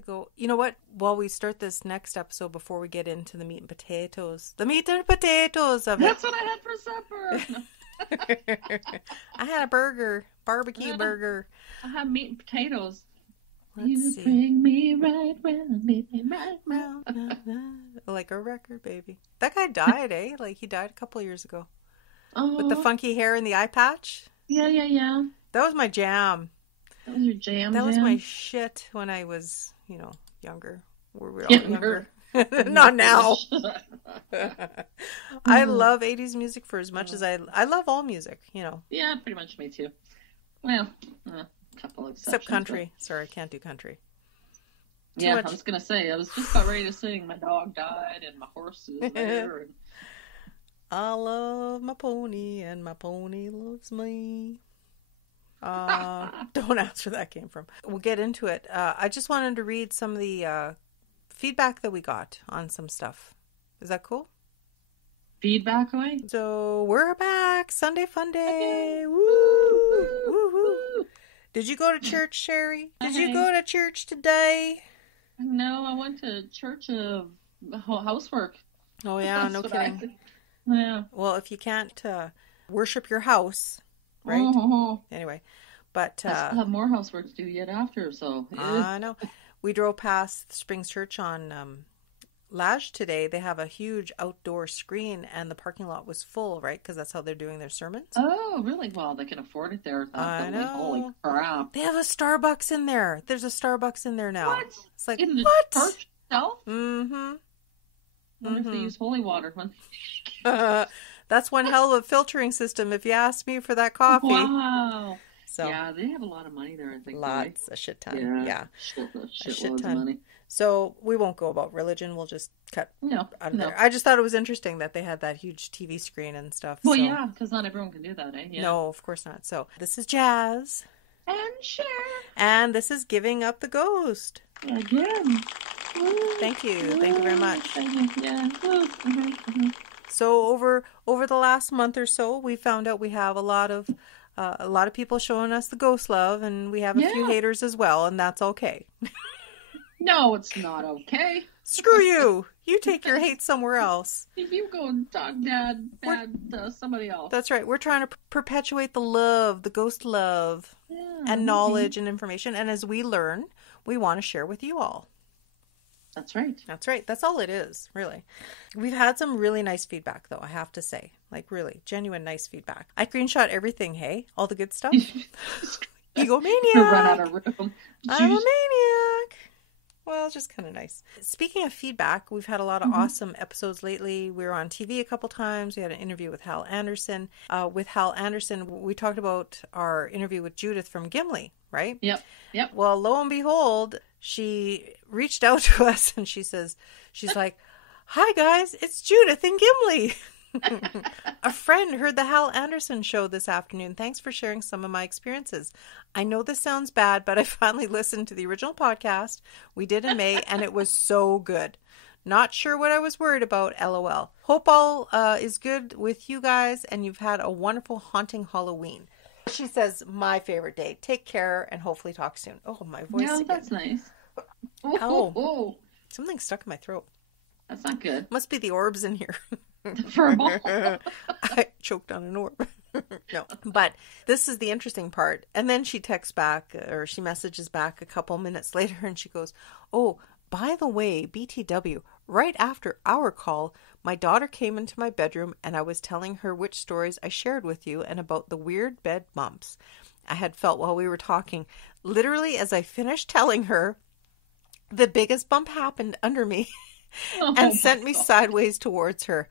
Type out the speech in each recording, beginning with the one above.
to go. You know what? While we start this next episode, before we get into the meat and potatoes, the meat and potatoes of it. That's what I had for supper. I had a burger, barbecue burger. I had meat and potatoes. Let's see. Bring me right round, baby, right round. Like a record, baby. That guy died, eh? Like he died a couple of years ago. Oh. With the funky hair and the eye patch. Yeah. That was my jam. That was your jam. That was my shit when I was, younger. We were all younger. Not now. I love 80s music for as much as I love all music, Yeah, pretty much me too. Well, a couple of exceptions. Except country. But... Sorry, I can't do country. I was going to say, I was just about ready to sing My Dog Died and My Horse Is There. And... I love my pony and my pony loves me. Don't ask where that came from. We'll get into it. I just wanted to read some of the feedback that we got on some stuff. Is that cool? Feedback away? So we're back. Sunday fun day. Okay. Woo! Woo-hoo. Did you go to church, Sherry? Did you go to church today? No, I went to church of housework. Oh yeah, no kidding. Yeah. Well, if you can't worship your house, right? Anyway, but I still have more housework to do yet after, so. I know. We drove past Springs Church on Lage today. They have a huge outdoor screen, and the parking lot was full, right? Because that's how they're doing their sermons. Oh, really? Well, they can afford it there. I know. Holy crap! They have a Starbucks in there. There's a Starbucks in there now. What? It's like in the what? church itself? Mm-hmm. I wonder if they use holy water. That's one hell of a filtering system, if you ask me, for that coffee. Wow. So yeah, they have a lot of money there, I think. Lots, a shit ton. Yeah. A shit ton of money. So we won't go about religion. We'll just cut out of there. I just thought it was interesting that they had that huge TV screen and stuff. Well, yeah, because not everyone can do that, eh? Yeah. No, of course not. So this is Jas. And Sher. And this is Giving Up the Ghost. Again. Thank you. Thank you very much. Yeah. So over the last month or so, we found out we have a lot of people showing us the ghost love, and we have a few haters as well, and that's okay. No, it's not okay. Screw you. You take your hate somewhere else. You go and talk bad to somebody else. That's right. We're trying to perpetuate the love, the ghost love, and knowledge and information. And as we learn, we want to share with you all. That's right. That's right. That's all it is, really. We've had some really nice feedback, though, I have to say. Like, really, genuine nice feedback. I screenshot everything, hey? All the good stuff. Egomaniac. Run out of room. I'm a maniac. Well, it's just kind of nice. Speaking of feedback, we've had a lot of awesome episodes lately. We were on TV a couple times. We had an interview with Hal Anderson. With Hal Anderson, we talked about our interview with Judith from Gimli, right? Yep. Well, lo and behold, she reached out to us and she's like, "Hi guys, it's Judith in Gimli." A friend heard the Hal Anderson show this afternoon. Thanks for sharing some of my experiences. I know this sounds bad, but I finally listened to the original podcast we did in May, and it was so good. Not sure what I was worried about, LOL. Hope all is good with you guys, and you've had a wonderful haunting Halloween. She says, my favorite day. Take care, and hopefully talk soon. Oh, my voice again. That's nice. Oh, something stuck in my throat. That's not good. Must be the orbs in here. I choked on an orb. No, but this is the interesting part. And then she texts back, or she messages back a couple minutes later, and she goes, "Oh, by the way, BTW, right after our call, my daughter came into my bedroom and I was telling her which stories I shared with you and about the weird bed bumps I had felt while we were talking. Literally, as I finished telling her, the biggest bump happened under me." And sent me sideways towards her.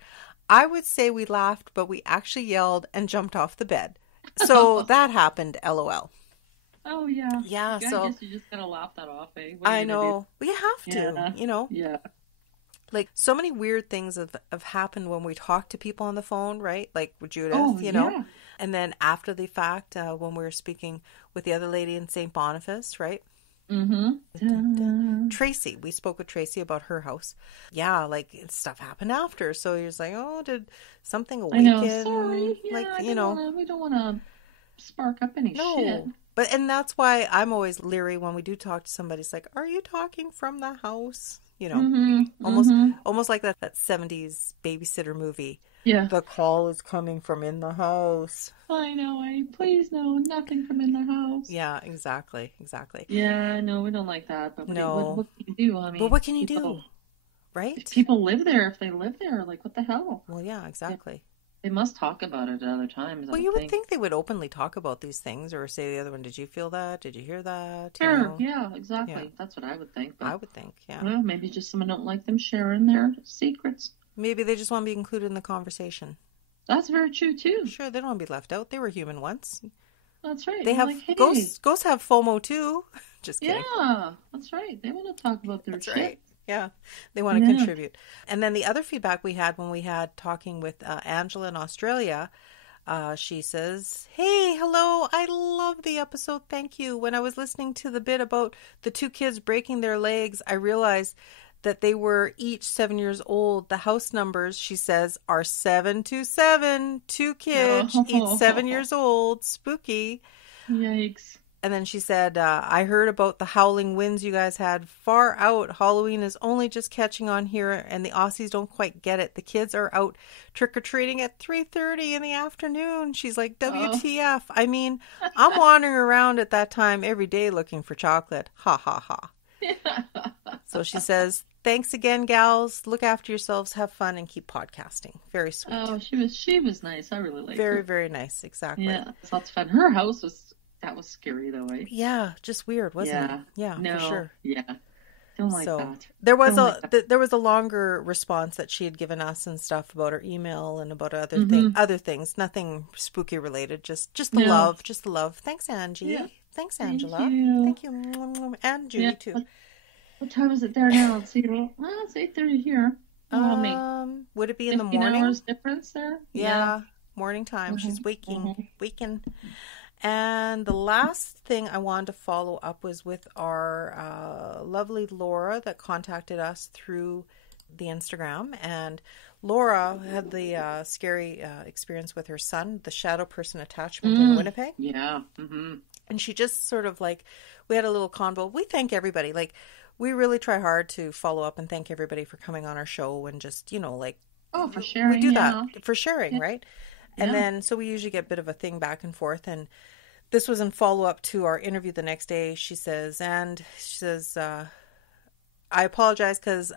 I would say we laughed, but we actually yelled and jumped off the bed. So that happened, LOL. Oh, yeah. Yeah, I so. guess you just gotta laugh that off, eh? I know. We have to, Yeah. Like, so many weird things have happened when we talk to people on the phone, right? Like with Judith, you know? And then after the fact, when we were speaking with the other lady in St. Boniface, right? Tracy, we spoke with Tracy about her house. Yeah, like stuff happened after. So he was like, "Oh, did something awaken?" I know. Sorry. Yeah, like we don't want to spark up any shit. And that's why I'm always leery when we do talk to somebody. It's like, are you talking from the house? You know, almost like that 70s babysitter movie. Yeah. The call is coming from in the house. I know. Please, no, nothing from in the house. Yeah, exactly. Yeah, no, we don't like that. But what can you do? I mean, but what can you do? Right? If people live there, if they live there, like, what the hell? Well, yeah, exactly. They must talk about it at other times. Well, you would think they would openly talk about these things, or say the other one, did you feel that? Did you hear that? Sure, you know? Yeah, exactly. Yeah. That's what I would think. But, I would think, yeah. Well, maybe just someone don't like them sharing their secrets. Maybe they just want to be included in the conversation. That's very true, too. Sure, they don't want to be left out. They were human once. That's right. They have like, hey. Ghosts have FOMO, too. Just kidding. Yeah, that's right. They want to talk about their shit. Right. Yeah, they want to contribute. And then the other feedback we had when we had talking with Angela in Australia, she says, hey, hello, I love the episode, thank you. When I was listening to the bit about the two kids breaking their legs, I realized that they were each 7 years old. The house numbers, she says, are 727. Two kids, each 7 years old. Spooky. Yikes. And then she said, I heard about the howling winds you guys had far out. Halloween is only just catching on here, and the Aussies don't quite get it. The kids are out trick-or-treating at 3:30 in the afternoon. She's like, WTF. I mean, I'm wandering around at that time every day looking for chocolate. Ha, ha, ha. So she says, thanks again, gals. Look after yourselves, have fun, and keep podcasting. Very sweet. Oh, she was nice. I really liked her. Very, very nice. Exactly. Yeah, that's fun. Her house that was scary, though, eh? Yeah, just weird, wasn't it? Yeah, no, for sure. Yeah, don't like that. There was a longer response that she had given us and stuff about her email and about other things, nothing spooky related, just the love. Thanks, Angie. Yeah. Thanks, Angela. Thank you. And Judy too. What time is it there now? Let's see. Well, it's 8:30 here. Would it be in the morning? Hours difference there? Yeah. Morning time. She's waking. And the last thing I wanted to follow up was with our lovely Laura that contacted us through the Instagram. And Laura had the scary experience with her son, the shadow person attachment in Winnipeg. Yeah. Mm-hmm. And she just sort of we had a little convo. We thank everybody. We really try hard to follow up and thank everybody for coming on our show and just, for sharing. We do that for sharing, right? And then, so we usually get a bit of a thing back and forth. And this was in follow-up to our interview the next day. She says, I apologize because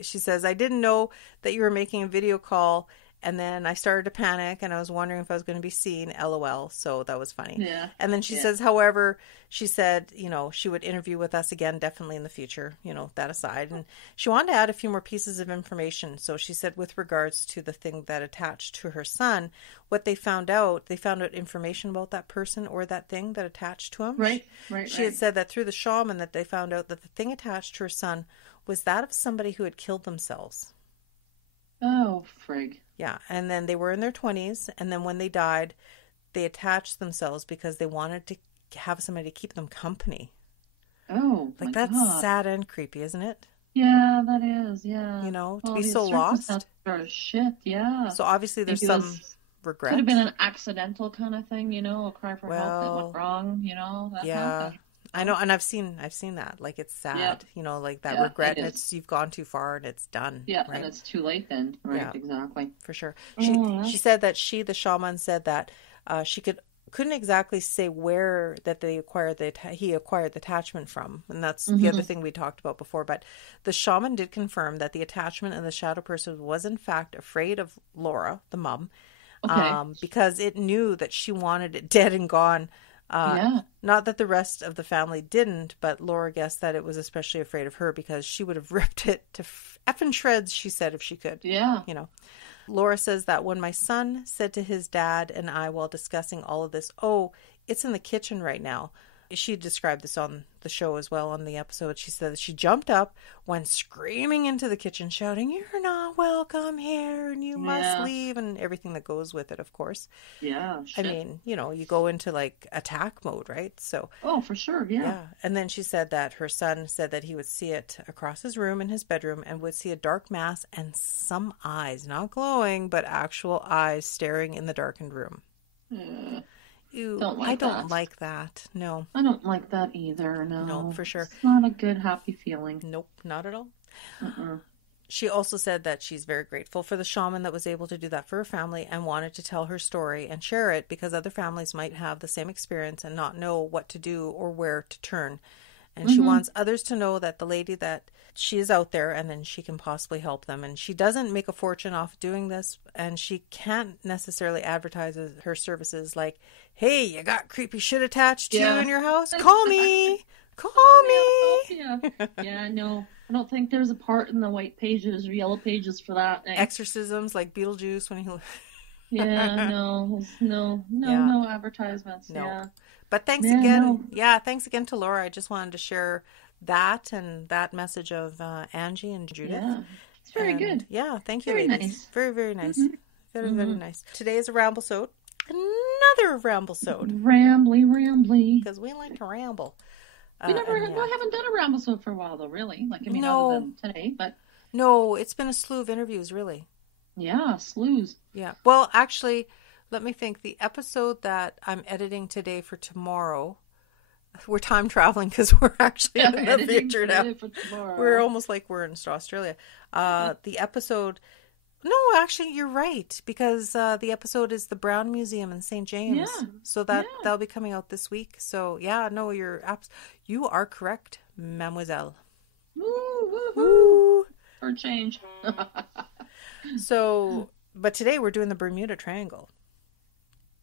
she says, I didn't know that you were making a video call. And then I started to panic and I was wondering if I was going to be seen, LOL. So that was funny. Yeah. And then she says, however, she said, she would interview with us again, definitely in the future, that aside. And she wanted to add a few more pieces of information. So she said, with regards to the thing that attached to her son, what they found out information about that person or that thing that attached to him. Right. She had said that through the shaman that they found out that the thing attached to her son was that of somebody who had killed themselves. Oh, frig. Yeah, and then they were in their 20s, and then when they died, they attached themselves because they wanted to have somebody to keep them company. Oh, that's sad and creepy, isn't it? Yeah, that is, yeah. To be so lost. Shit, yeah. So obviously there's some regret. Could have been an accidental kind of thing, a cry for help that went wrong, that kind of thing. I know, and I've seen that. It's sad, that regret. You've gone too far and it's done. Yeah, right? And it's too late then. Right, yeah. Exactly. For sure. She said that the shaman said that she couldn't exactly say where that he acquired the attachment from, and that's the other thing we talked about before. But the shaman did confirm that the attachment and the shadow person was in fact afraid of Laura, the mom, because it knew that she wanted it dead and gone. Not that the rest of the family didn't, but Laura guessed that it was especially afraid of her because she would have ripped it to effing shreds, she said, if she could. Yeah. Laura says that when my son said to his dad and I while discussing all of this, oh, it's in the kitchen right now. She described this on the show as well on the episode. She said that she jumped up, went screaming into the kitchen, shouting, "You're not welcome here and you must leave," and everything that goes with it, of course. Yeah, shit. I mean, you go into attack mode, right? So. Oh, for sure, yeah. Yeah. And then she said that her son said that he would see it across his room in his bedroom and would see a dark mass and some eyes, not glowing, but actual eyes staring in the darkened room. Ew, Don't like I don't that. like that. No. I don't like that either. No. No, for sure. It's not a good, happy feeling. Nope, not at all. Uh-uh. She also said that she's very grateful for the shaman that was able to do that for her family and wanted to tell her story and share it because other families might have the same experience and not know what to do or where to turn. And she wants others to know that the lady that she is out there and then she can possibly help them. And she doesn't make a fortune off doing this, and she can't necessarily advertise her services like, hey, you got creepy shit attached to you in your house? Call me. Call me. Yeah, no. I don't think there's a part in the white pages or yellow pages for that. Exorcisms like Beetlejuice when he... Yeah, no advertisements. No. Yeah. But thanks again. No. Yeah, thanks again to Laura. I just wanted to share that and that message of Angie and Judith. Yeah, it's very good. Yeah, thank you, very ladies. Nice. Very, very nice. Very, very nice. Today is a Ramblesode. Another Ramblesode. Rambly. Because we like to ramble. We haven't done a Ramblesode for a while, though, really. Like, I mean, other than today, but... No, it's been a slew of interviews, really. Yeah, slews. Yeah. Well, actually, let me think. The episode that I'm editing today for tomorrow, we're time traveling because we're actually in the future now. We're almost like we're in Australia. The episode... No, actually, you're right, because the episode is the Brown Museum in St. James. Yeah. So that'll be coming out this week. So, yeah, no, you are correct, mademoiselle. Woo. For change. So, but today we're doing the Bermuda Triangle.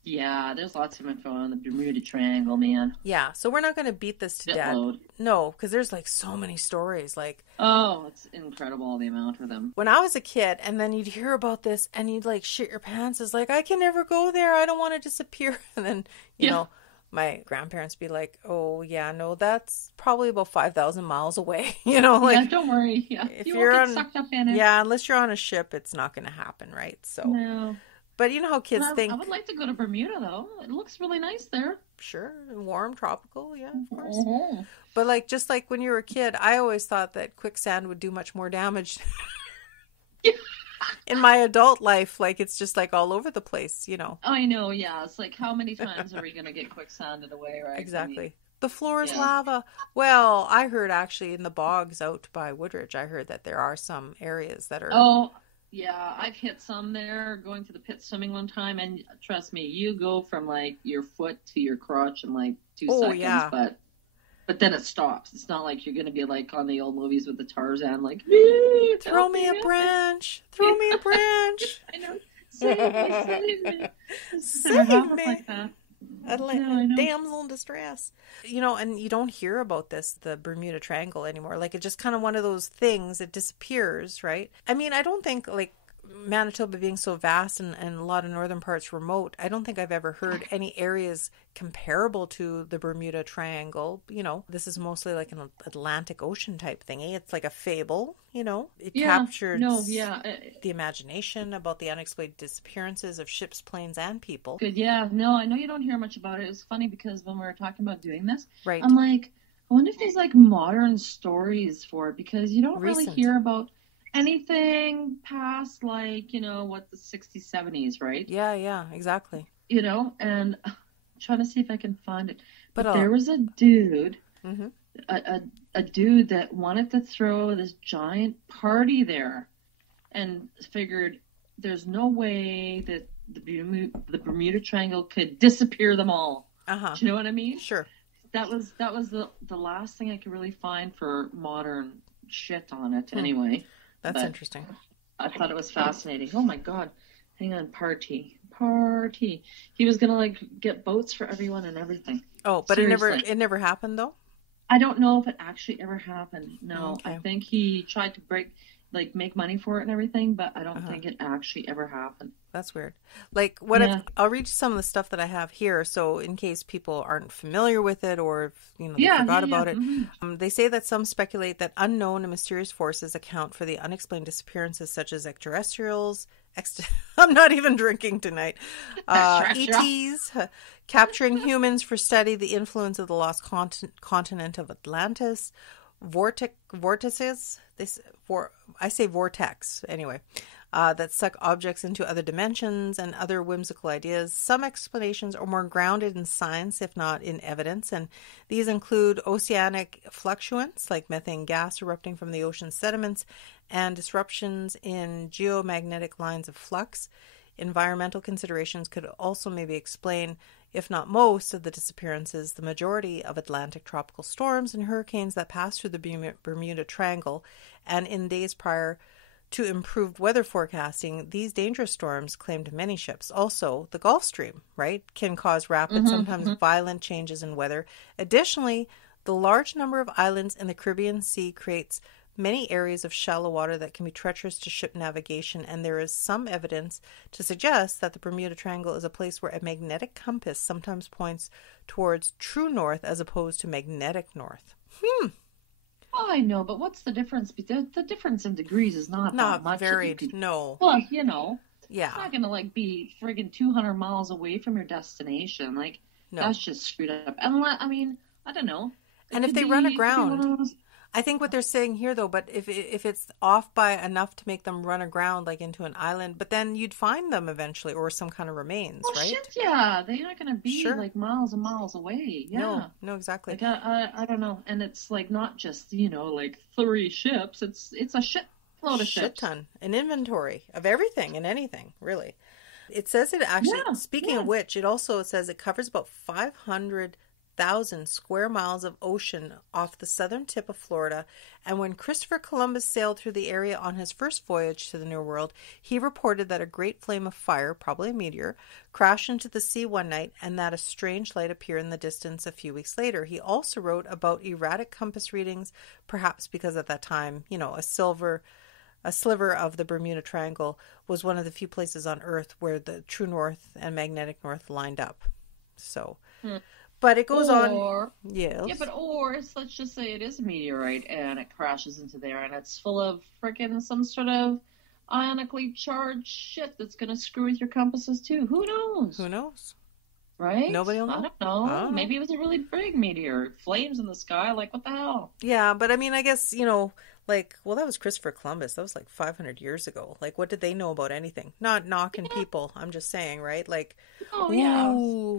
Yeah, there's lots of info on the Bermuda Triangle, man. Yeah, so we're not going to beat this to death. No, because there's like so many stories. Like, oh, it's incredible the amount of them. When I was a kid, and then you'd hear about this, and you'd like shit your pants. It's like, I can never go there. I don't want to disappear. And then you know, my grandparents be like, "Oh yeah, no, that's probably about 5,000 miles away." You know, like, yeah, don't worry. Yeah, if you won't get sucked up in it. Yeah, unless you're on a ship, it's not going to happen, right? So no. But you know how kids think... I would like to go to Bermuda, though. It looks really nice there. Sure. Warm, tropical, yeah, of course. Mm-hmm. But like, just like when you were a kid, I always thought that quicksand would do much more damage. In my adult life, like, it's just like all over the place, you know. I know, yeah. It's like, how many times are we going to get quicksanded away, right? Exactly. I mean, the floor is lava. Well, I heard actually in the bogs out by Woodridge, I heard that there are some areas that are... Oh, yeah, I've hit some there going to the pit swimming one time, and trust me, you go from like your foot to your crotch in like 2 seconds, yeah. But then it stops. It's not like you're going to be like on the old movies with the Tarzan, like, throw me a branch, throw me a branch. I know, save me. Save me. Like that. A damsel in distress. You know, and you don't hear about the Bermuda Triangle anymore. Like, it's just kind of one of those things, it disappears, right? I mean, I don't think, like, Manitoba being so vast and a lot of northern parts remote, I don't think I've ever heard any areas comparable to the Bermuda Triangle. You know, this is mostly like an Atlantic Ocean type thingy. It's like a fable, you know. It captured the imagination about the unexplained disappearances of ships, planes, and people. Good, yeah. No, I know you don't hear much about it. It was funny because when we were talking about doing this, right. I'm like, I wonder if there's like modern stories for it, because you don't really hear about anything past, like, you know, what, the 60s, 70s, right? Yeah, exactly. You know, and I'm trying to see if I can find it. But there was a dude, a dude that wanted to throw this giant party there and figured there's no way that the Bermuda Triangle could disappear them all. Do you know what I mean? Sure. That was the last thing I could really find for modern shit on it anyway. That's interesting. I thought it was fascinating. Oh my God. Hang on. Party. He was going to like get boats for everyone and everything. Oh, but seriously. It never happened though? I don't know if it actually ever happened. No, okay. I think he tried to make money for it and everything, but I don't think it actually ever happened. That's weird. Like, I'll read you some of the stuff that I have here, so in case people aren't familiar with it or if, you know, they forgot about it. Mm-hmm. They say that some speculate that unknown and mysterious forces account for the unexplained disappearances such as extraterrestrials, I'm not even drinking tonight, ETs, capturing humans for study, the influence of the lost continent of Atlantis, vortices, I say vortex anyway. that suck objects into other dimensions and other whimsical ideas. Some explanations are more grounded in science, if not in evidence, and these include oceanic fluctuants, like methane gas erupting from the ocean sediments, and disruptions in geomagnetic lines of flux. Environmental considerations could also maybe explain, if not most, of the disappearances, the majority of Atlantic tropical storms and hurricanes that pass through the Bermuda Triangle. And in days prior to improved weather forecasting, these dangerous storms claimed many ships. Also, the Gulf Stream, right, can cause rapid, sometimes violent changes in weather. Additionally, the large number of islands in the Caribbean Sea creates many areas of shallow water that can be treacherous to ship navigation, and there is some evidence to suggest that the Bermuda Triangle is a place where a magnetic compass sometimes points towards true north as opposed to magnetic north. Oh, I know, but what's the difference? The difference in degrees is not much. Varied, no. Well, yeah, it's not going to be friggin' 200 miles away from your destination. No. That's just screwed up. And I don't know. And if they run aground, I think what they're saying here, though, but if it's off by enough to make them run aground, like into an island, but then you'd find them eventually, or some kind of remains, right? Shit, yeah. They're not going to be miles and miles away. Yeah. No, exactly. I don't know. And it's not just, 3 ships. It's a shitload of ships. Shit ton. An inventory of everything and anything, really. It says it actually, speaking of which, it also says it covers about 500,000 square miles of ocean off the southern tip of Florida. And when Christopher Columbus sailed through the area on his first voyage to the New World, he reported that a great flame of fire, probably a meteor, crashed into the sea one night, and that a strange light appeared in the distance a few weeks later. He also wrote about erratic compass readings, perhaps because at that time, a sliver of the Bermuda Triangle was one of the few places on Earth where the true north and magnetic north lined up. So... But it goes on. Yes. Yeah, let's just say it is a meteorite and it crashes into there and it's full of frickin' some sort of ionically charged shit that's going to screw with your compasses too. Who knows? Right? Nobody will know. I don't know. Maybe it was a really big meteor. Flames in the sky. What the hell? Yeah, but I guess, that was Christopher Columbus. That was 500 years ago. What did they know about anything? Not knocking people. I'm just saying, right?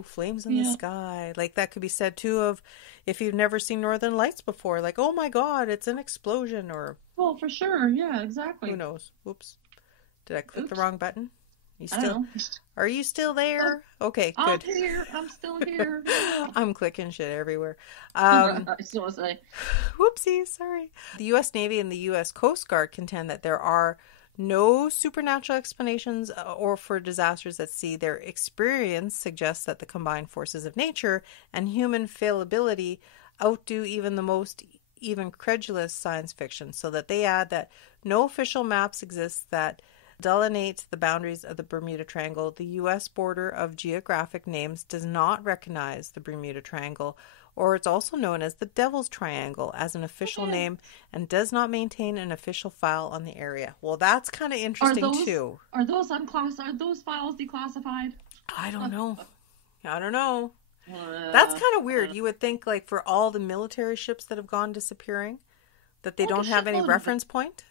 Flames in the sky. That could be said too of if you've never seen Northern Lights before. Oh my God, it's an explosion or... Well, for sure. Yeah, exactly. Who knows? Oops. Did I click the wrong button? Are you still there? Okay, good. I'm still here. I'm clicking shit everywhere. Whoopsie, sorry. The U.S. Navy and the U.S. Coast Guard contend that there are no supernatural explanations or for disasters at sea. Their experience suggests that the combined forces of nature and human fallibility outdo even the most credulous science fiction, so that they add that no official maps exist that delineate the boundaries of the Bermuda Triangle. The U.S. Border of Geographic Names does not recognize the Bermuda Triangle, or it's also known as the Devil's Triangle, as an official name, and does not maintain an official file on the area. Well, that's kind of interesting too. Are those files declassified? I don't know. That's kind of weird. You would think, for all the military ships that have gone disappearing, that they don't have any reference point.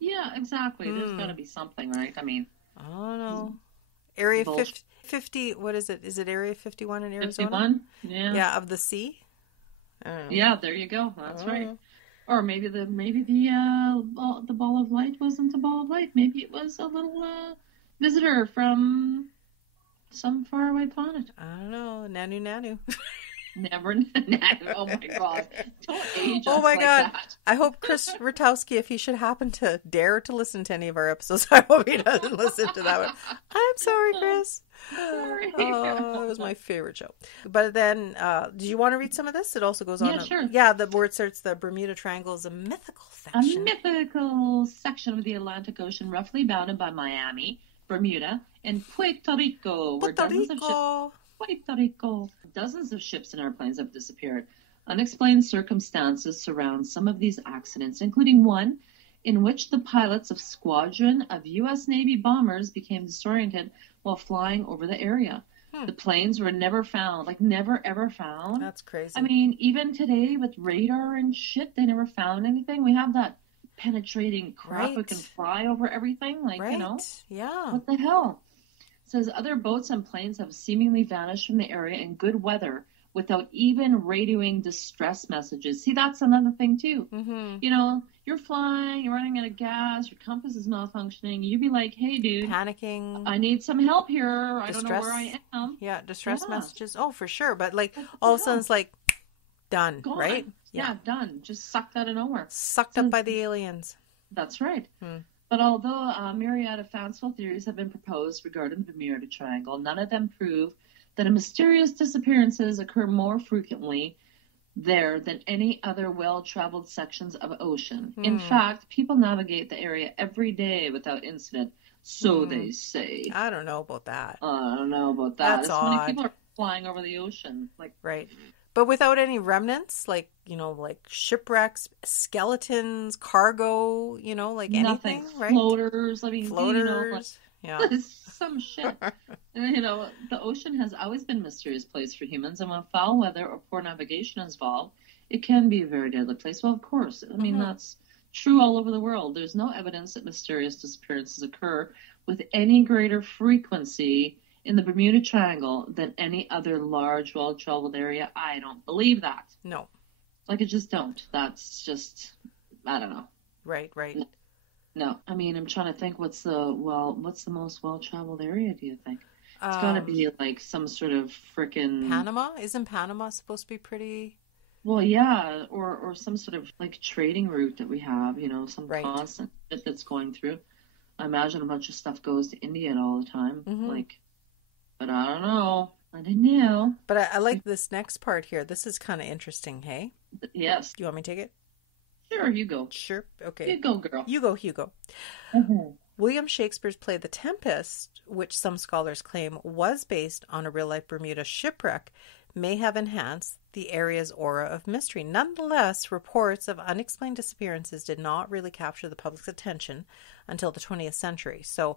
Yeah, exactly. There's got to be something, right? I don't know. Area 50, what is it? Is it Area 51 in Arizona? 51? Yeah. Yeah, of the sea? I don't know. Yeah, there you go. That's right. Or maybe the ball of light wasn't a ball of light. Maybe it was a little visitor from some faraway planet. I don't know. Nanu. Never. Oh my God! Don't age us. Oh my God! That. I hope Chris Rutowski, if he should happen to dare to listen to any of our episodes, I hope he doesn't listen to that one. I'm sorry, Chris. Sorry. Oh, it was my favorite show. But then, do you want to read some of this? It also goes on. Yeah, sure. Yeah, the word starts. The Bermuda Triangle is a mythical section. A mythical section of the Atlantic Ocean, roughly bounded by Miami, Bermuda, and Puerto Rico. Puerto Rico. Dozens of ships and airplanes have disappeared. Unexplained circumstances surround some of these accidents, including one in which the pilots of squadron of U.S. Navy bombers became disoriented while flying over the area. The planes were never found, never ever found. That's crazy. Even today with radar and shit, they never found anything. We have that penetrating crap that can fly over everything. Like, you know, yeah. What the hell? It says other boats and planes have seemingly vanished from the area in good weather without even radioing distress messages. See, that's another thing too. Mm-hmm. You know, you're flying, you're running out of gas, your compass is malfunctioning. You'd be like, hey, dude. Panicking. I need some help here. I don't know where I am. Yeah, distress messages. Oh, for sure. But like all of a sudden it's like, done, gone. Right? Yeah, done. Just sucked out of nowhere. Sucked up by the aliens. That's right. But although a myriad of fanciful theories have been proposed regarding the Bermuda Triangle, none of them prove that mysterious disappearances occur more frequently there than any other well-traveled sections of ocean. In fact, people navigate the area every day without incident, so they say. I don't know about that. I don't know about that. That's odd. Many people are flying over the ocean. Like, right. But without any remnants, like, you know, like shipwrecks, skeletons, cargo, you know, like anything, right? Floaters, I mean, floaters, you know, like, some shit. You know, the ocean has always been a mysterious place for humans, and when foul weather or poor navigation is involved, it can be a very deadly place. Well, of course, I mean, that's true all over the world. There's no evidence that mysterious disappearances occur with any greater frequency in the Bermuda Triangle than any other large, well-traveled area. I don't believe that. No. Like, I just don't. That's just, I don't know. Right. No. I mean, I'm trying to think what's the most well-traveled area, do you think? It's got to be like some sort of frickin' Panama? Isn't Panama supposed to be pretty? Well, yeah, or some sort of like trading route that we have, you know, some constant shit that's going through. I imagine a bunch of stuff goes to India all the time. Like, but I don't know. I didn't know. But I like this next part here. This is kind of interesting, hey? Yes. Do you want me to take it? Sure, you go. Sure, okay. You go, girl. You go, Hugo. William Shakespeare's play The Tempest, which some scholars claim was based on a real-life Bermuda shipwreck, may have enhanced the area's aura of mystery. Nonetheless, reports of unexplained disappearances did not really capture the public's attention until the 20th century. So,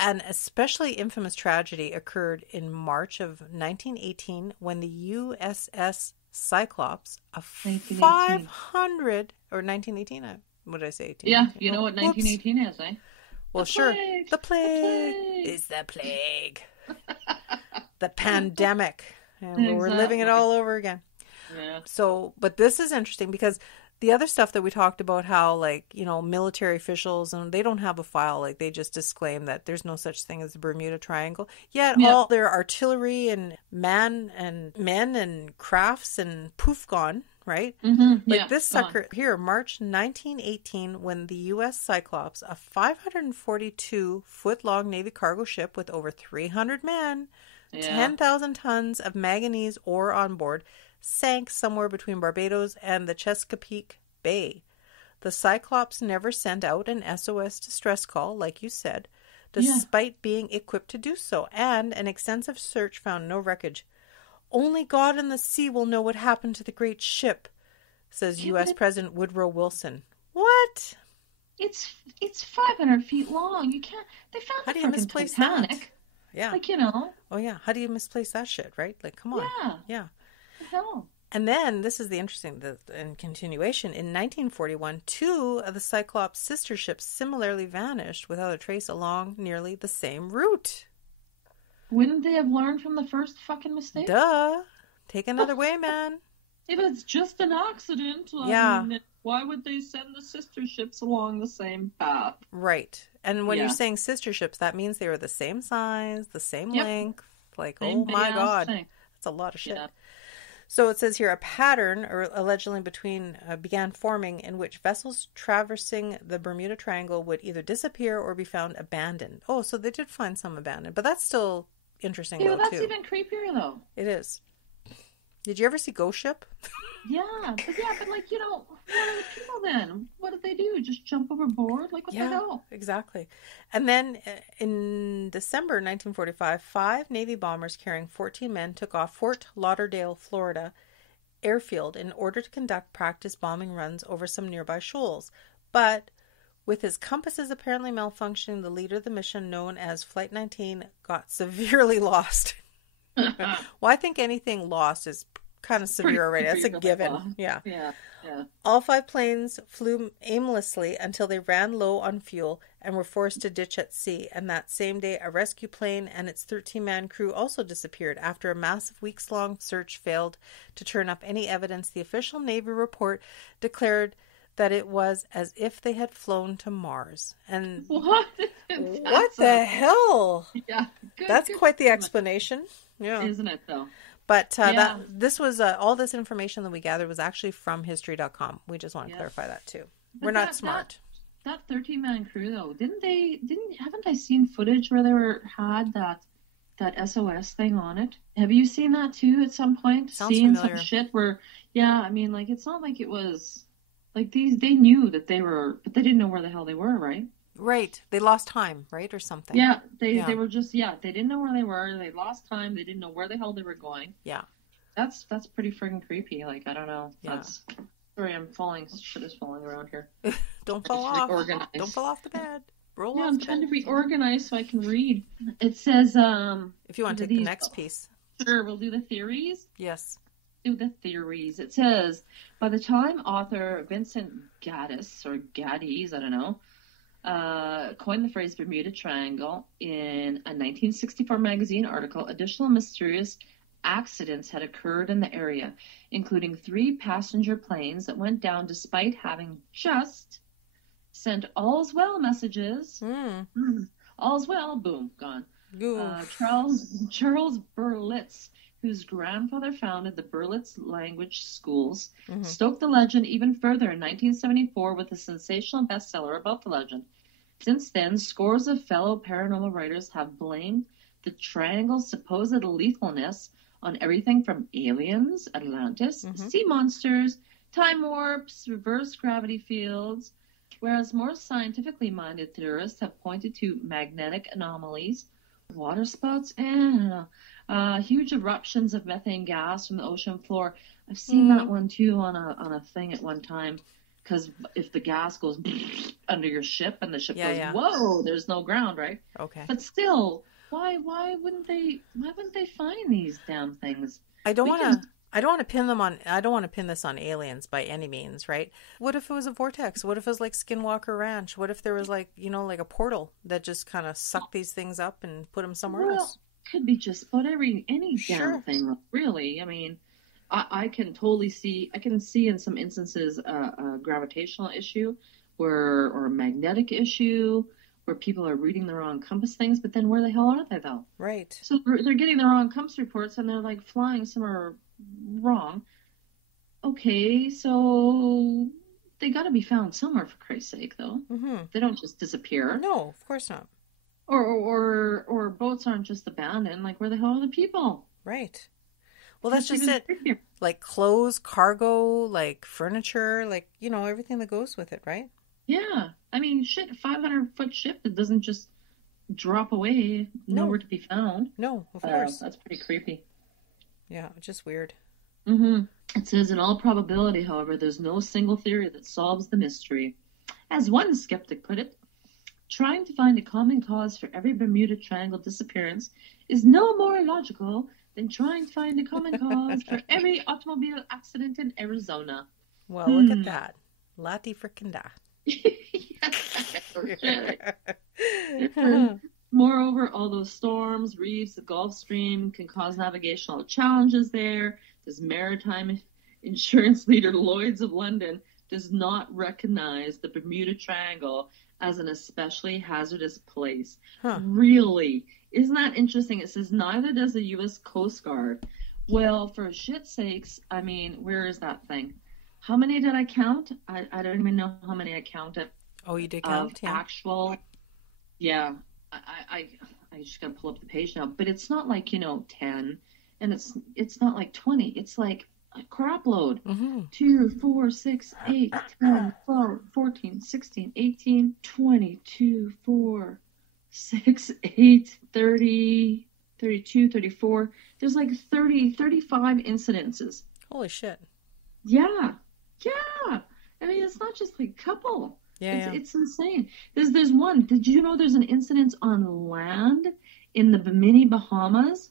an especially infamous tragedy occurred in March of 1918 when the USS Cyclops, a 500 or 1918. What did I say? 18? Yeah, you know what 1918 is, eh? Well, sure. The plague is the plague. The pandemic. And we're living it all over again. Yeah. So, but this is interesting because the other stuff that we talked about, how, like, you know, military officials, and they don't have a file, like they just disclaim that there's no such thing as the Bermuda Triangle. Yet all their artillery and men and crafts and poof gone, right? Like this sucker here, March 1918, when the U.S. Cyclops, a 542-foot-long Navy cargo ship with over 300 men, 10,000 tons of manganese ore on board, sank somewhere between Barbados and the Chesapeake Bay. The Cyclops never sent out an SOS distress call, like you said, despite being equipped to do so, and an extensive search found no wreckage. Only God and the sea will know what happened to the great ship, says U.S. President Woodrow Wilson. What? It's 500 feet long. You can't. They found How the do you misplace Titanic. that? Yeah. Like, you know. Oh, yeah. How do you misplace that shit, right? Like, come on. Yeah. What the hell? And then, this is the interesting, in continuation, in 1941, 2 of the Cyclops' sister ships similarly vanished without a trace along nearly the same route. Wouldn't they have learned from the first fucking mistake? Duh. Take another way, man. If it's just an accident, I mean, why would they send the sister ships along the same path? Right. And when you're saying sister ships, that means they were the same size, the same length. Like, same oh my God. That's a lot of shit. Yeah. So it says here, a pattern, or allegedly began forming in which vessels traversing the Bermuda Triangle would either disappear or be found abandoned. Oh, so they did find some abandoned. But that's still interesting, though, that's too. Even creepier, though. It is. Did you ever see Ghost Ship? But like, you know, what are the people then? What did they do? Just jump overboard? Like, what the hell? Exactly. And then in December 1945, 5 Navy bombers carrying 14 men took off Fort Lauderdale, Florida airfield in order to conduct practice bombing runs over some nearby shoals. But with his compasses apparently malfunctioning, the leader of the mission, known as Flight 19, got severely lost. Well, I think anything lost is kind of severe already. That's a given. Yeah. Yeah. All 5 planes flew aimlessly until they ran low on fuel and were forced to ditch at sea. And that same day, a rescue plane and its 13-man crew also disappeared after a massive weeks-long search failed to turn up any evidence. The official Navy report declared that it was as if they had flown to Mars. And what the hell? Yeah, that's quite the explanation. Yeah, isn't it though? But this was all this information that we gathered was actually from history.com. We just want to clarify that too. We're not smart. That 13-man crew though, haven't I seen footage where they had that SOS thing on it? Have you seen that too at some point? Sounds familiar. Some shit where, I mean, like, it's not like it was like they knew that they were, but they didn't know where the hell they were, right? Right. They lost time, right? Or something. Yeah. They were just, they didn't know where they were. They lost time. They didn't know where the hell they were going. Yeah. That's pretty friggin' creepy. Like, I don't know. Yeah. Sorry, shit is falling around here. Don't fall off. Don't fall off the bed. Roll off. I'm trying to reorganize so I can read. It says, if you want to take the next piece. Sure, we'll do the theories. Yes. Do the theories. It says, by the time author Vincent Gaddis, or Gaddies, I don't know, coined the phrase Bermuda Triangle in a 1964 magazine article, additional mysterious accidents had occurred in the area, including 3 passenger planes that went down despite having just sent all's well messages. All's well, boom, gone. Charles Berlitz, whose grandfather founded the Berlitz Language Schools, stoked the legend even further in 1974 with a sensational bestseller about the legend. Since then, scores of fellow paranormal writers have blamed the triangle's supposed lethalness on everything from aliens, Atlantis, sea monsters, time warps, reverse gravity fields, whereas more scientifically minded theorists have pointed to magnetic anomalies, water spouts, and huge eruptions of methane gas from the ocean floor. I've seen that one too on a thing at one time. Because if the gas goes under your ship and the ship goes, whoa, there's no ground, right? Okay. But still, why wouldn't they find these damn things? I don't want to pin this on aliens by any means, right? What if it was a vortex? What if it was like Skinwalker Ranch? What if there was like a portal that just kind of sucked these things up and put them somewhere else? Could be just about any damn thing, really. I mean, I can totally see. I can see in some instances a gravitational issue, or a magnetic issue, where people are reading the wrong compass things. But then, where the hell are they though? Right. So they're getting the wrong compass reports, and they're like flying somewhere wrong. Okay, so they got to be found somewhere, for Christ's sake, though. They don't just disappear. No, of course not. Or boats aren't just abandoned. Like, where the hell are the people? Right. Well, that's just it. Like clothes, cargo, like furniture, like, everything that goes with it, right? Yeah. I mean, shit, a 500-foot ship that doesn't just drop away, nowhere to be found. No, of course. That's pretty creepy. Yeah, just weird. It says, in all probability, however, there's no single theory that solves the mystery. As one skeptic put it, trying to find a common cause for every Bermuda Triangle disappearance is no more logical than trying to find a common cause for every automobile accident in Arizona. Well, look at that. Lati frickin' da. Moreover, all those storms, reefs, the Gulf Stream can cause navigational challenges there. This maritime insurance leader, Lloyd's of London, does not recognize the Bermuda Triangle as an especially hazardous place. Really? Isn't that interesting? It says neither does the U.S. Coast Guard. Well, for shit's sakes, I mean, where is that thing? How many did I count? I don't even know how many I counted. Oh, you did count? Yeah. Actual, yeah. I just gotta pull up the page now. But it's not like, 10, and it's not like 20. It's like a crap load. 2, 4, 6, 8, 10, 12, 14, 16, 18, 22, 4, 6, 8, 30, 32, 34. There's like 35 incidences. Holy shit. Yeah. I mean, it's not just like a couple. It's insane. There's one. Did you know there's an incident on land in the Bimini, Bahamas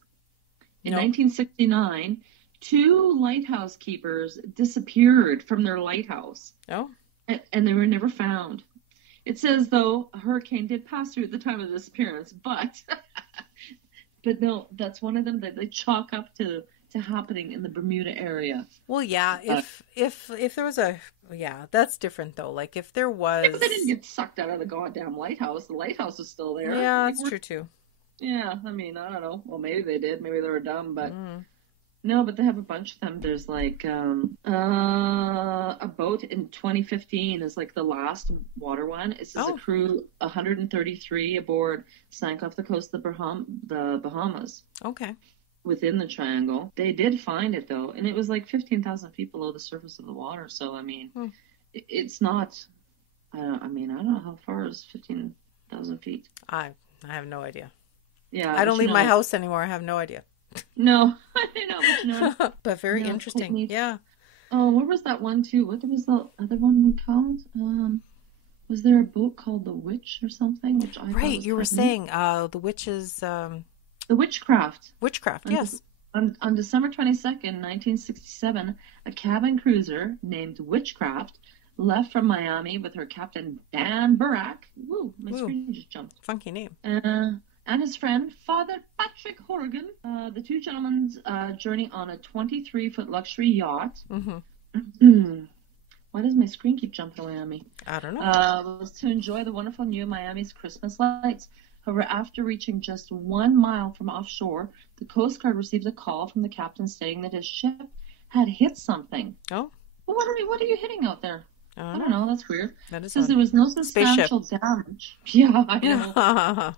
in 1969? 2 lighthouse keepers disappeared from their lighthouse. Oh. And they were never found. It says, though, a hurricane did pass through at the time of the disappearance, but no, that's one of them that they chalk up to happening in the Bermuda area. Well, yeah, if there was that's different though. Like if there was, if they didn't get sucked out of the goddamn lighthouse, the lighthouse is still there. Yeah, that's true too. Yeah, I mean, I don't know. Well, maybe they did. Maybe they were dumb, but no. But they have a bunch of them. There's like a boat in 2015 is like the last water one. It says a crew 133 aboard sank off the coast of the Bahamas. Okay. Within the triangle. They did find it though, and it was like 15,000 feet below the surface of the water. So I mean, it's not. I don't know how far is 15,000 feet. I have no idea. Yeah, I don't leave my house anymore. I have no idea. No, I know, but very interesting. Yeah. Oh, what was that one too? What was the other one we called? Was there a boat called the Witch or something? Which you were saying the Witches. The Witchcraft. Witchcraft, yes. On December 22nd, 1967, a cabin cruiser named Witchcraft left from Miami with her captain, Dan Barak. Woo, my screen just jumped. Funky name. And his friend, Father Patrick Horgan. The two gentlemen's journey on a 23-foot luxury yacht. Mm-hmm. Why does my screen keep jumping away on me? I don't know. Was to enjoy the wonderful new Miami's Christmas lights. However, after reaching just 1 mile from offshore, the Coast Guard received a call from the captain stating that his ship had hit something. Oh. Well, what are you hitting out there? I don't know. That's weird. That is says there was no substantial damage. Yeah, I know.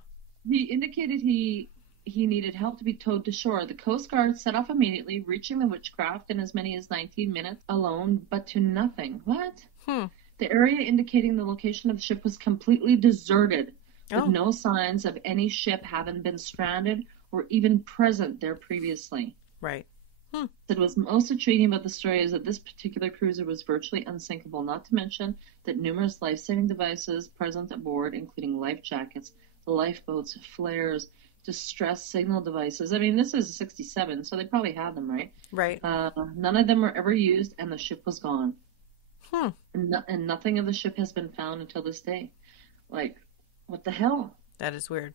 He indicated he needed help to be towed to shore. The Coast Guard set off immediately, reaching the Witchcraft in as many as 19 minutes alone, but to nothing. What? The area indicating the location of the ship was completely deserted, with no signs of any ship having been stranded or even present there previously. Right. It was most intriguing about the story is that this particular cruiser was virtually unsinkable, not to mention that numerous life-saving devices present aboard, including life jackets, lifeboats, flares, distress signal devices. I mean, this is 67, so they probably had them, right? Right. None of them were ever used, and the ship was gone. And nothing of the ship has been found until this day. Like, what the hell? That is weird.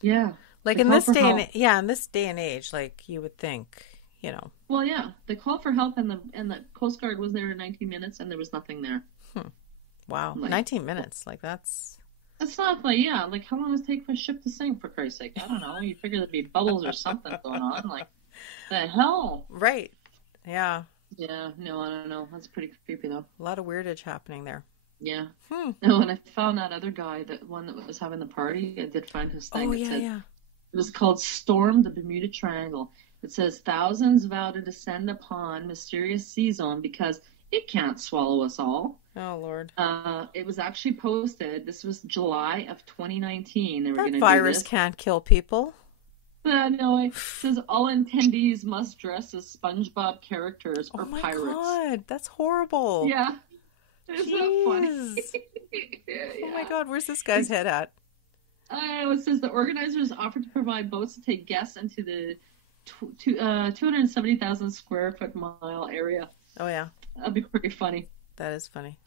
Yeah. Like in this day in this day and age, like you would think, you know. Well, yeah. They called for help and the Coast Guard was there in 19 minutes and there was nothing there. Wow. Like, 19 minutes. Like that's not like, yeah, like how long does it take for a ship to sink, for Christ's sake? I don't know. You figure there'd be bubbles or something going on. Like, the hell? Right. Yeah. Yeah. No, I don't know. That's pretty creepy though. A lot of weirdage happening there. Yeah. No, when I found that other guy, that one that was having the party, I did find his thing. It was called Storm the Bermuda Triangle. It says thousands vow to descend upon mysterious sea zone because it can't swallow us all. Oh, Lord. It was actually posted. This was July of 2019. They were that virus can't kill people. No, it says all attendees must dress as SpongeBob characters or pirates. Oh, my God. That's horrible. Yeah. It's so funny. Oh my God, where's this guy's head at? It says the organizers offered to provide boats to take guests into the 270,000 square foot mile area. Oh yeah, that'd be pretty funny. That is funny.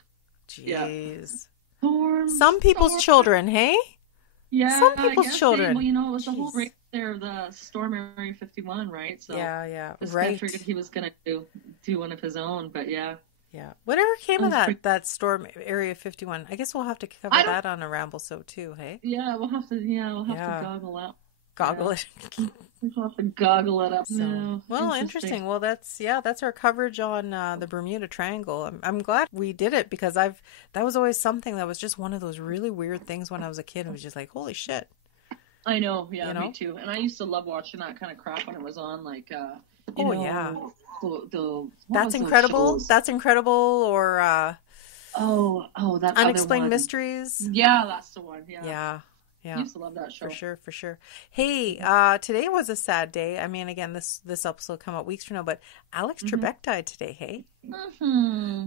Jeez. Yeah. Some people's children, hey? Yeah, some people's children. Well, you know, it was the whole break there of the Storm Area 51, right? So yeah, this right. guy figured he was gonna do one of his own, but yeah. Yeah. Whatever came of that Storm Area 51? I guess we'll have to cover that on a Ramblesode too, hey? Yeah, we'll have to goggle out. Goggle it. We'll have to goggle it up. So, no, well, interesting. Well, that's our coverage on the Bermuda Triangle. I'm glad we did it because that was always something that was just one of those really weird things when I was a kid. It was just like, holy shit. I know. Yeah, me too. And I used to love watching that kind of crap when it was on, like, That's Incredible. That's Incredible, or that Unexplained Mysteries. Yeah, that's the one. Yeah. I used to love that show. For sure. Hey, today was a sad day. I mean, again, this episode will come out weeks from now, but Alex Trebek died today. Hey,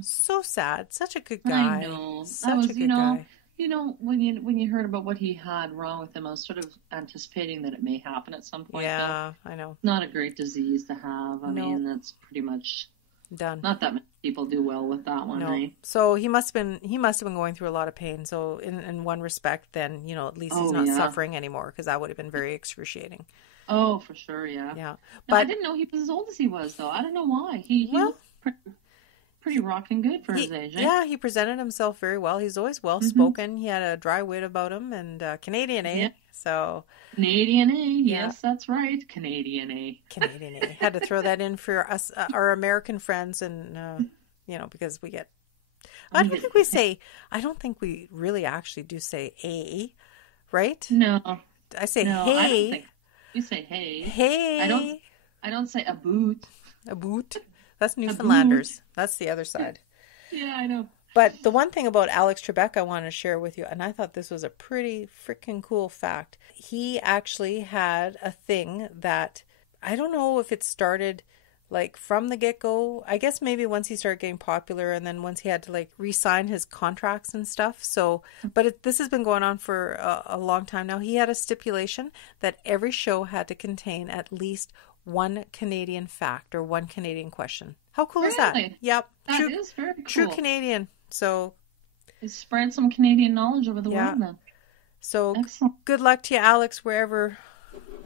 so sad. Such a good guy. I know. Such a good guy. when you heard about what he had wrong with him, I was sort of anticipating that it may happen at some point. Yeah, I know. Not a great disease to have. I mean, that's pretty much done. Not that many people do well with that one, right? So he must have been going through a lot of pain. So in one respect, then at least he's not suffering anymore, because that would have been very excruciating. Oh, for sure, yeah. Yeah, but I didn't know he was as old as he was, though. I don't know why. He was pretty rocking good for his age. Eh? Yeah, he presented himself very well. He's always well spoken. He had a dry wit about him, and Canadian, eh? Yeah. So Canadian, eh? Yes, that's right. Canadian, eh? Canadian, eh? Had to throw that in for us, our American friends, and because we get. I don't think we really actually do say a, right? No, I say hey. I don't think you say hey. Hey. I don't say a boot. A boot. That's Newfoundlanders. That's the other side. Yeah, I know. But the one thing about Alex Trebek I want to share with you, and I thought this was a pretty freaking cool fact. He actually had a thing that, I don't know if it started like from the get-go. I guess maybe once he started getting popular, and then once he had to like re-sign his contracts and stuff. So, but this has been going on for a long time now. He had a stipulation that every show had to contain at least one Canadian fact or one Canadian question. How cool is that? Yep. That is very cool. True Canadian. So spread some Canadian knowledge over the world then. So excellent. Good luck to you, Alex, wherever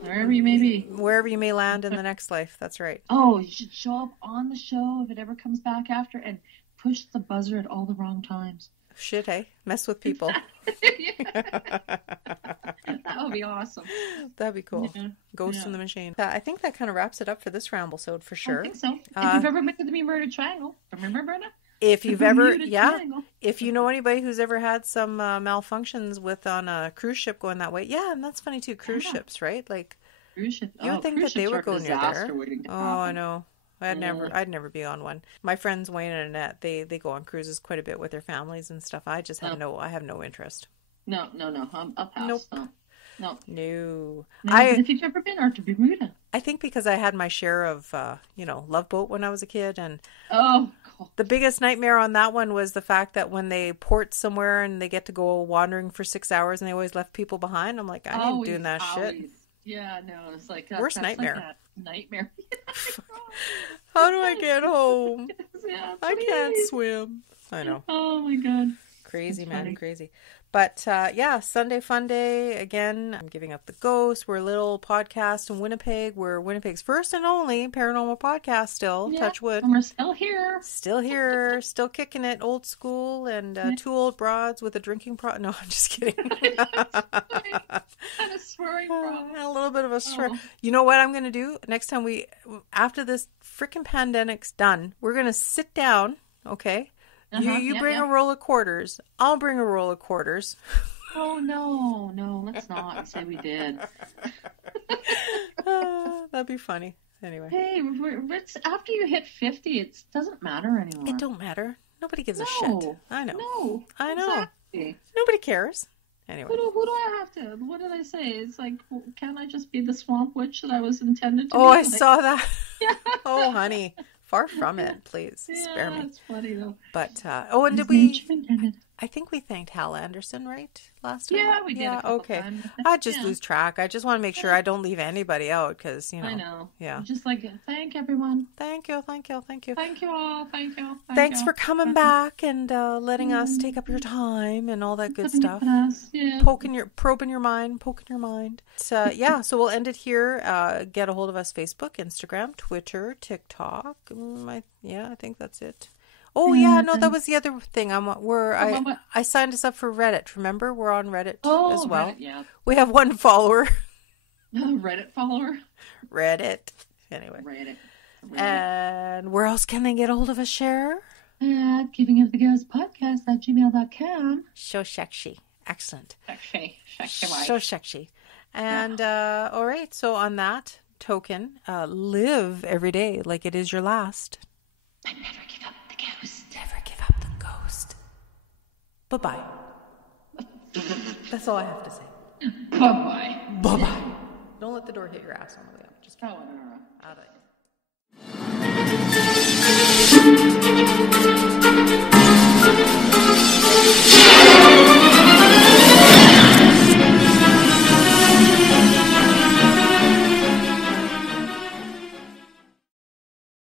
you may be. Wherever you may land in the next life. That's right. Oh, you should show up on the show if it ever comes back after, and push the buzzer at all the wrong times. Shit, hey? Mess with people. That would be awesome. That'd be cool. Yeah. Ghost in the Machine. I think that kind of wraps it up for this Ramblesode for sure. I think so. If you've ever been to the Bermuda Triangle, remember, Brenda? If you've ever, if you know anybody who's ever had some malfunctions on a cruise ship going that way, and that's funny too. Cruise ships, right? Like cruise ships. You would think that they would go near there. Oh, I know. I'd never be on one. My friends Wayne and Annette, they go on cruises quite a bit with their families and stuff. I just have no interest. No. I'll pass. Nope. No. If you've ever been to Bermuda, I think because I had my share of Love Boat when I was a kid, and the biggest nightmare on that one was the fact that when they port somewhere and they get to go wandering for 6 hours and they always left people behind. I'm like, I ain't doing that shit. Yeah, no, it's like worst nightmare. Like nightmare. How do I get home? Yeah, I can't swim. I know. Oh my god. Crazy, man, funny. Crazy. But Sunday fun day again. I'm Giving Up the Ghost. We're a little podcast in Winnipeg. We're Winnipeg's first and only paranormal podcast still. Yeah, touch wood. And we're still here. Still kicking it old school, and two old broads with a drinking No, I'm just kidding. And a swearing problem. A little bit of a swear. Oh. You know what I'm going to do? Next time after this freaking pandemic's done, we're going to sit down, okay? You bring a roll of quarters. I'll bring a roll of quarters. Oh, no, let's not say we did. That'd be funny. Anyway. Hey, after you hit 50, it doesn't matter anymore. It don't matter. Nobody gives a shit. I know. No. I know. Exactly. Nobody cares. Anyway. Who do I have to? What did I say? It's like, can't I just be the swamp witch that I was intended to be? Oh, I saw that. Oh, honey. Far from it, please. Spare me. That's funny though. But and did we? I think we thanked Hal Anderson, right? Last time. Yeah, we did. Okay. I just lose track. I just want to make sure I don't leave anybody out because I know. Yeah. Just like thank everyone. Thank you. Thank you all. Thank you. Thanks for coming back and letting us take up your time and all that good stuff. Yeah. Probing your mind. So we'll end it here. Get a hold of us: Facebook, Instagram, Twitter, TikTok. I think that's it. Oh yeah, no, that was the other thing. I signed us up for Reddit. Remember, we're on Reddit as well. Reddit, yeah. We have one follower. Reddit follower. Reddit. Anyway. Reddit. And where else can they get a hold of us, Sher? Givinguptheghostpodcast at gmail.com. So sexy. Excellent. Sexy. So sexy. And all right. So on that token, live every day like it is your last. And never give up the ghost. Never give up the ghost. Bye-bye. That's all I have to say. Bye-bye. Bye-bye. Don't let the door hit your ass on the way up. Just no. Out of it.